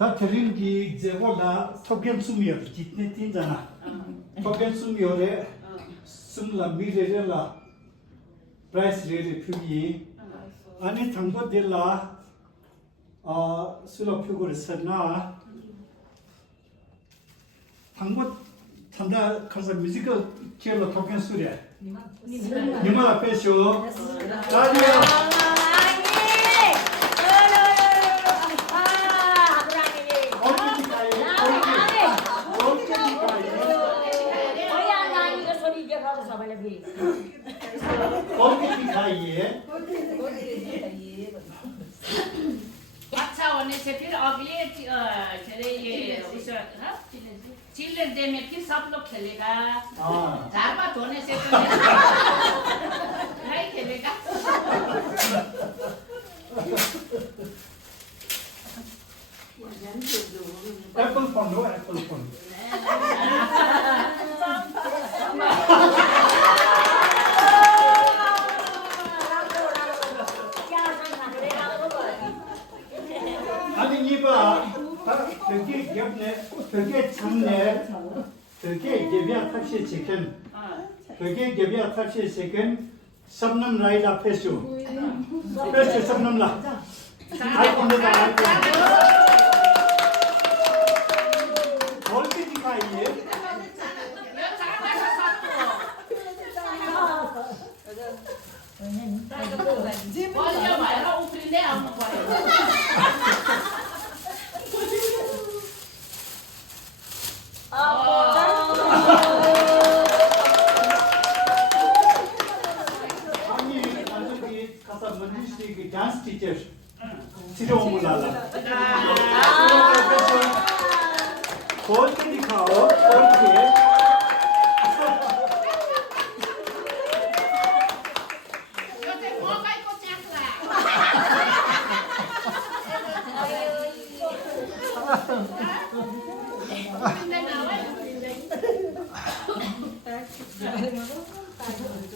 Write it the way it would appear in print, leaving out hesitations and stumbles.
다 테린기 제고라 토겐 수미어 짓네 틴잖아. 토겐 수미어레 숨라 미레레라 프라이스 레레 표기 아니 당고델라 수로 표고를 썼나 당고 탄다 가서 뮤지컬 키얼로 토겐 수레 니마 앞에쇼 라디오 अच्छा होने से फिर अगले चले ये चिल्ड्रन डे में फिर सब लोग खेलेगा चार बात होने से तो नहीं खेलेगा एप्पल फोन लो एप्पल फोन 아니 이봐 저게 겹네 저게 참네 저게 개비아 탑시 치킨 저게 개비아 탑시 치킨 सबनम राइट 앞에쇼 앞에쇼 सबनम 라 아이콘다 아이콘 볼게 디카이에 Olha, vai, era o primeiro agora. 아니 나중에 가서 먼저 그 댄스 티처 치료온 거라 볼게 디카오 볼게 Hãy subscribe cho kênh Ghiền Mì Gõ để không bỏ lỡ những video hấp dẫn